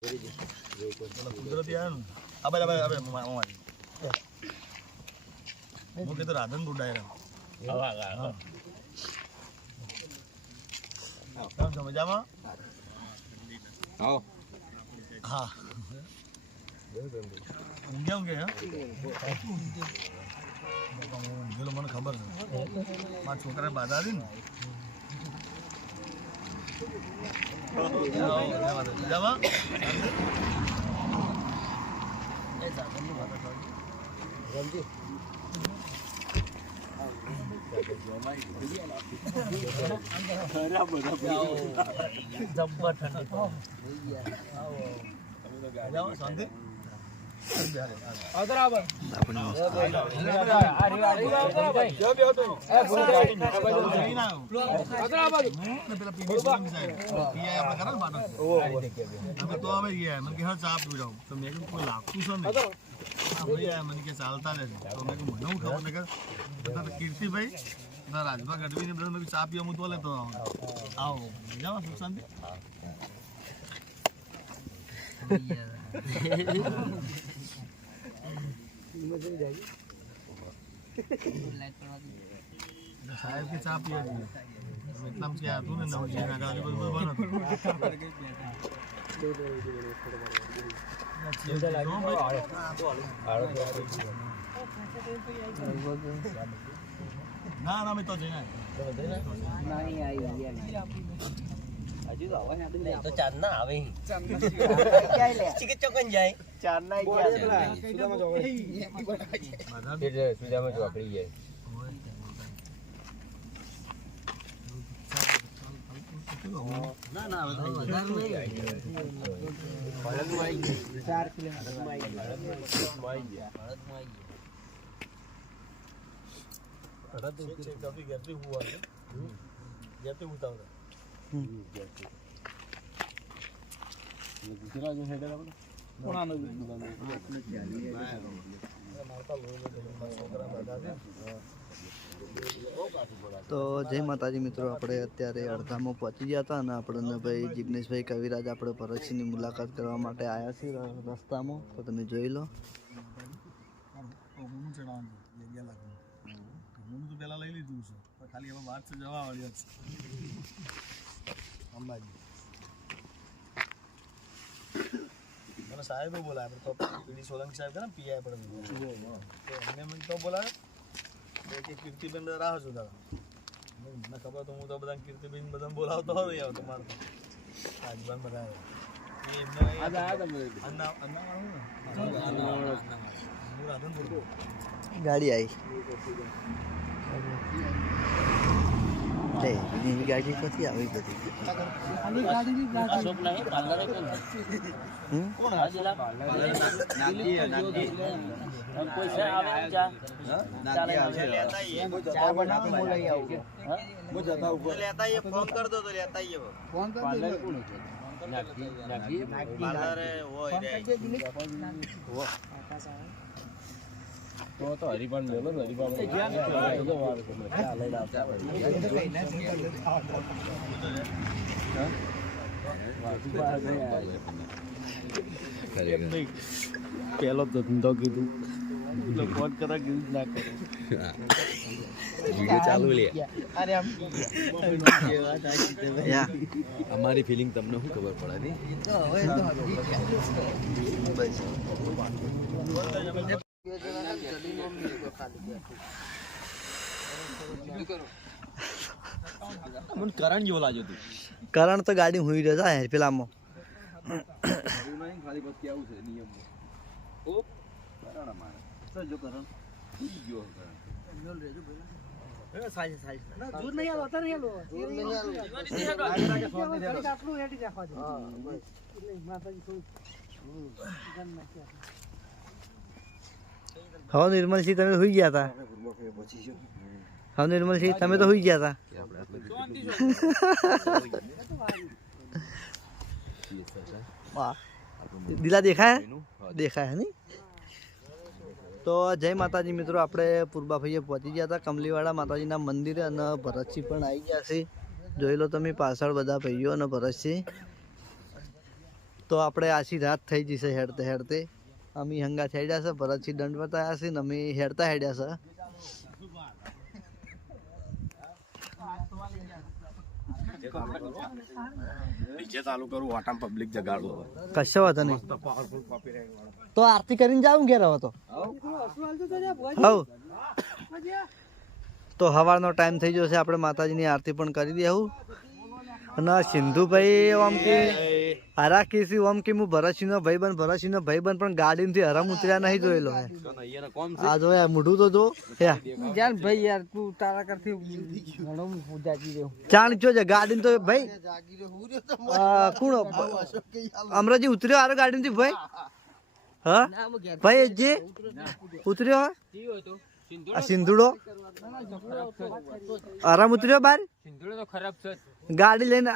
કુદરતી આવ્યા ને હું કીધું રાધનપુર ડાયરા કેમ છો મજામાં? હા ઊંઘ્યા ઊંઘે ઊંઘેલો મને ખબર છે મારા છોકરાને બાધા હતી ને મજામાં શાંતિ ચાલતા રહેશે તો મેં મને ખબર ને કીર્તિભાઈ રાજભા ગઢવી ને ચા પીવા હું તો લેતો આવો મજામાં સુખ શાંતિ साहेब की चाप पिया वियतनाम से आया तू ने नवजी ना गाली बस बना ना ना मैं तो देना नहीं आई હજુ તો આવે ને તો ચાર ના આવે ચાર ના ક્યાં લે ચીકે ચોકન જાય ચાર ના ક્યાં સુદામાં ચોકડી એટલે સુદામાં ચોકડી જાય ના ના હવે વધારે નહીં ભારતમાં આવી ગયું 4 કિલોમીટરમાં આવી ગયા ભારતમાં આવી ગયા ભારત છે કાફી ગરમી હુआ है जाते उतावला दूसरा जो हेडर है पुराना तो जय माताजी मित्रों આપણે અત્યારે અડધામાં પહોંચી ગયા હતા અને આપણને ભાઈ જિગ્નેશભાઈ કવિરાજ આપણે ભરતસિંહની મુલાકાત કરવા માટે આવ્યા છીએ રસ્તામાં તો તમે જોઈ લો હું તો પહેલાં લઈ લીધું છે ખાલી એમાં વાત છે જવા વાળી છે અંબાજી મને સાહેબ બોલાય આપણે તો પીડી સોલંકી સાહેબ છે ને પીઆઈ પડે તો એમને મને તો બોલાવે કે કીર્તિબેન રાહ છો દાદા મને ખબર તો હું તો બધા કીર્તિબેન બધા બોલાવતો હોય યાર તમારે રાજભાન બધા એમને રાધનપુર ગાડી આવી એની ગાડી પછી આવી બધી ફોન કર દો તો લેતા तो हरिपान मेलो ना हरिपान पहलो तो धंधो कीधु એટલે ફોન કરા કીધું ના કરે વિડિયો ચાલુ લે અરે આમ અમારી ફીલિંગ તમને શું ખબર પડે ની તો હવે તો કરણ જેવો લાગ્યો તું કરણ તો ગાડી હુઈ રહ્યો છે પેલામાં ખાલી પછી આવું છે નિયમમાં ઓ કરણ મારે તો જો કરણ ઈ ગયો કરણ નોલ રેજો પેલા એ સાઈઝ ના દૂર નહીં આલો અતર નહીં આલો દૂર નહીં આલો આટલું હેડી રાખવા દે હા બસ એટલે માતાજી થોડું ગન નાખ્યા હા નિર્મલસિંહ તમે હોઈ ગયા હતા હા નિર્મલસિંહ તમે તો હોઈ ગયા હતા દિલા દેખાય દેખાય નહીં તો જય માતાજી મિત્રો આપણે પૂર્બાભાઈએ પહોંચી ગયા હતા કમલીવાળા માતાજીના મંદિરે અને ભરતસિંહ પણ આવી ગયા છે જોઈ લો તમે પાછળ બધા ભાઈઓ અને ભરતસિંહ તો આપણે આછી રાત થઈ જશે હેડતે હેડતે અમે હંગા હેડ્યા છે ભરતથી દંડ બતાવ્યા છે ને અમે હેડતા હેડ્યા છે ડીજે ચાલુ કરું વાટામ પબ્લિક જગાડો કશો વાતો નહીં તો આરતી કરીને જાવ ઘેર હવે તો હવ તો સવારનો ટાઈમ થઈ ગયો છે આપણે માતાજીની આરતી પણ કરી દેવું અને સિંધુભાઈ આમ કે હરા કેસી આમ કે હું ભરતસિંહનો ભાઈબંધ પણ ગાડીમાંથી હરામ ઉતર્યા નહીં જોયેલો હે આ જો યાર મોઢું તો જો જાન ભાઈ યાર તું તારા કરતી ઘણો જાગી રહ્યો ચાણ જો છે ગાડી તો ભાઈ કોણ અમરાજી ઉતર્યો આરો ગાડી ભાઈ હા ભાઈ જે ઉતર્યો આ સિંધુડો આરામ ઉતર્યો બાર ગાડી લઈને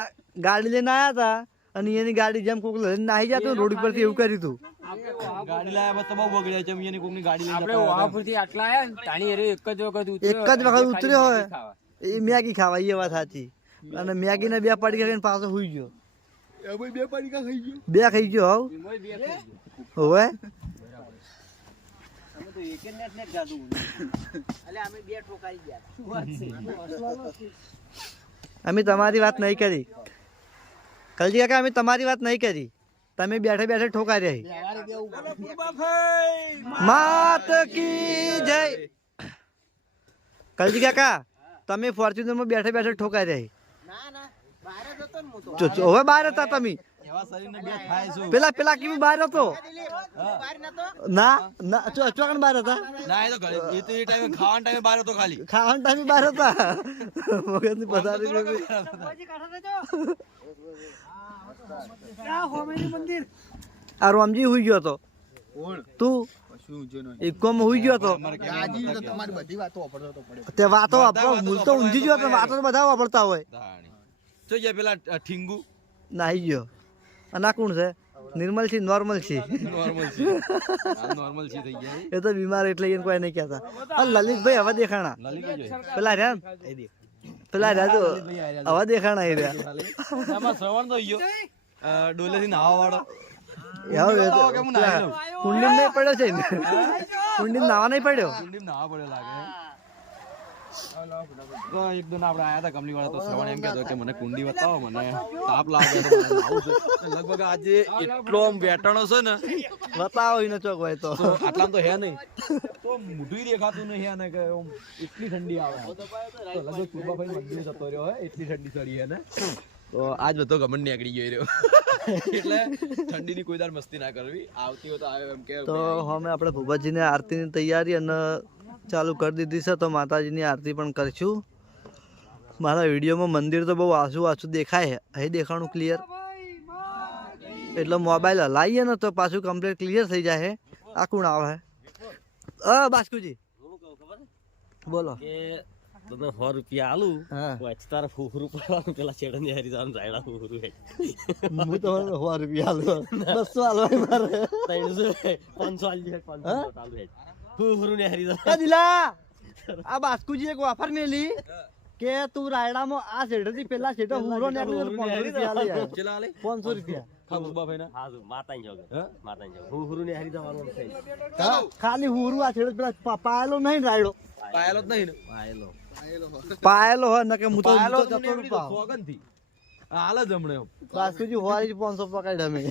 આયા હતા અને એની ગાડી જેમ કોક લઈને નાહી જતો રોડ ઉપરથી એવું કર્યું હતું ગાડી લાયા બસ તો બહુ બગડ્યા છે એની કોકની ગાડી લઈને આપણે વાવાપુરથી આટલા આયા ને તાણી એક જ વખત ઉતર્યો હોય એ મેગી ખાવા એ વાત સાચી અને મેગી ને 2 પડીકા ખાઈને પાછો હુઈ ગયો બે પડીકા ખાઈ ગયો હવે હોય અમે તમારી વાત નહીં કરી કલજી કાકા અમે તમારી વાત નહીં કરી તમે બેઠે બેઠે ઠોકાર્યા માત કી જય કલજી કાકા તમે ફોર્ચ્યુનર માં બેઠે બેઠે ઠોકાર્યા હવે બહાર હતા તમે પેલા કેવી બહાર હતો ના અચવાકણ બહાર હતા ખાવાના ટાઈમે બહાર હતા મગજની પથારી આ રામજી હુઈ ગયો હતો તું ઇકોમ હુઈ ગયો હતો તે વાતો મૂળ તો ઊંઘી ગયો હતો વાતો બધા વાપરતા હોય પેલા ઠીંગુ નાહી ગયો અને આ કોણ છે નિર્મલ છે નોર્મલ છે એ તો બીમાર એટલે એને કોઈ નહીં કહેતા લલિતભાઈ હવે દેખાણા પેલા રહ્યા તો હવે દેખાણા એ રહ્યા શ્રવણ તો ગયો ડોલે થી નાવા વાળો કુંડી નહીં પડ્યો છે કુંડી નાવા નહીં પડ્યો નાવા પડ્યો લાગે એક દો આપડે આયા હતા કમલી વાળા તો શ્રવણ એમ કહેતો કે મને કુંડી બતાવો મને તાપ લાગે લગભગ આજે એટલો વેટણો છે ને બતાવો એને ચોક હોય તો આટલા તો હે નહીં તો મોઢું દેખાતું નહીં હે ને કે એટલી ઠંડી આવે તો લગભગ કુંભાભાઈ મંદિર જતો રહ્યો હોય એટલી ઠંડી ચડી હે ને તો આજ બધો ગમન નીકળી ગયો રહ્યો એટલે ઠંડીની કોઈ દાર મસ્તી ના કરવી આવતી હોય તો આવે એમ કે તો અમે આપણે ભૂપાજીને આરતીની તૈયારી અને ચાલુ કરી દીધી છે તો માતાજીની આરતી પણ કરીશું મારા વિડીયોમાં મંદિર તો બહુ આછું દેખાય અહીં દેખાણું ક્લિયર એટલે મોબાઈલ હલાવીએ ને તો પાછું કમ્પ્લીટ ક્લિયર થઈ જાય આ કોણ આવે બાસ્કુજી બોલો તને 100 રૂપિયા આલું પછી તારા ફૂફરું પડવાનું પેલા છેડે હારી જવાનું રાયડા ફૂફરું હું તો 100 રૂપિયા આલું 200 આલવાય મારે 300 500 આલી 500 આલુ હે ફૂફરું ને હારી જવાનું દિલા આ બાસ્કુજી એક ઓફર મેલી કે તું રાયડામાં આ છેડેથી પેલા છેડે હુરો નીકળ્યો 500 રૂપિયા લે 500 રૂપિયા ખાલી હુરું આ છેડે પેલા પાયેલો નહીં રાયડો પાયેલો જ નહીં પાયેલો હોય ને કે હું તો જતો સોગંદથી હાલ જ હમણે બાસ્કુજી હોવારી 500 પકડ અમે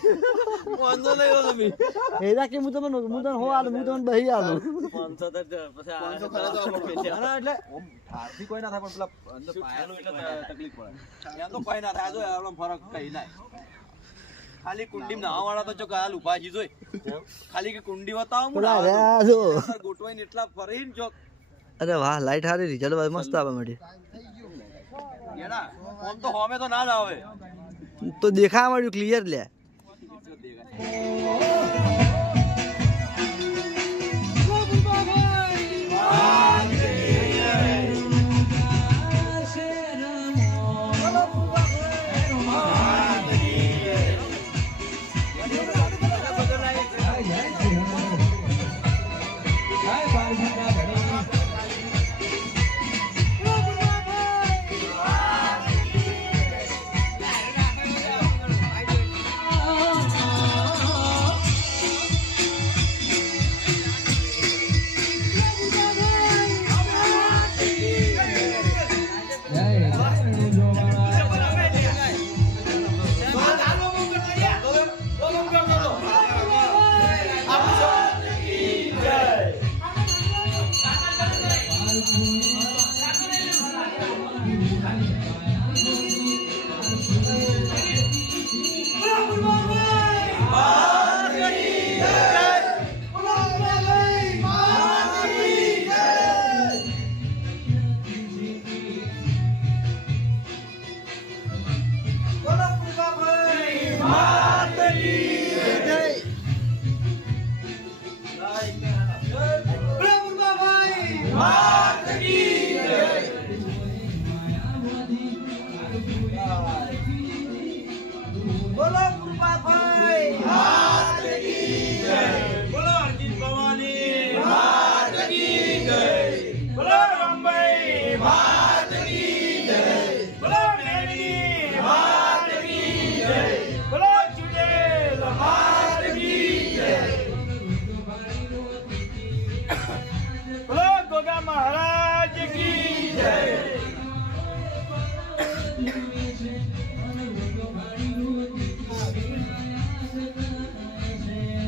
500 લઈ લો તમે એરા કે હું તને હો આલું હું તમને બહી આલું 500 તો પછી 500 એટલે આરતી કોઈ ના થાય પણ પેલા અંદર પાયેલો એટલે તકલીફ પડે એમ તો કોઈ ના થાય જો આપણો ફરક કઈ ના ખાલી કુંડી નાવા વાળા તો ચોક હાલ ઉભા જી જોઈ ખાલી કે કુંડી બતાવો ગોટવાઈને એટલા ફરીને ચોક અરે વાહ લાઈટ હારી રિઝલ્ટ મસ્ત આવે મળી એડા ફોન તો હોમે તો ના જ આવે તો દેખાવા મળ્યું ક્લિયર લે બોલો કૃપાભાઈ માત કી જય. બોલો અર્જુન ભવાની માત કી જય. બોલો રામભાઈ માત કી જય. બોલો મેરી માત કી જય. બોલો ચુડેલ માત કી જય. બોલો ગોગા મહારાજ કી જય.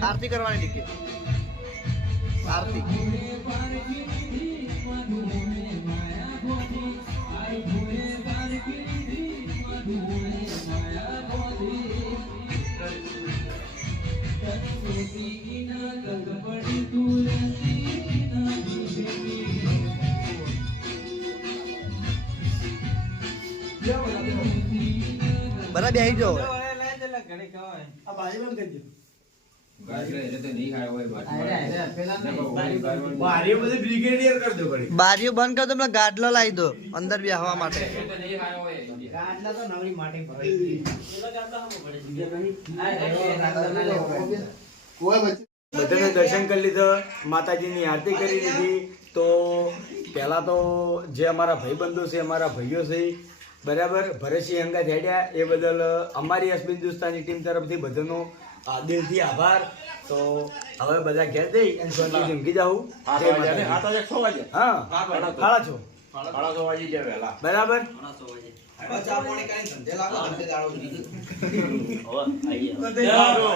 આરતી કરવાની ડીકે આરતી બરાબર બેસી જાઓ બારીઓ બંધ કર દો, પેલા ગાડલો લાવી દો અંદર બેસવા માટે. બધાને દર્શન કરી લીધા, માતાજીની આરતી કરી લીધી. તો પહેલા તો જે અમારા ભાઈબંધો છે, અમારા ભાઈઓ છે, બરાબર ભરતસિંહ અંગાત હેડ્યા એ બદલ અમારી એસબી હિન્દુસ્તાની ટીમ તરફથી બધાનો દિલથી આભાર. તો હવે બધા ઘેર જઈ અને શાંતિથી ઊંઘી જાઉં. હા 6:30 બરાબર. હવે આઈ ગયા.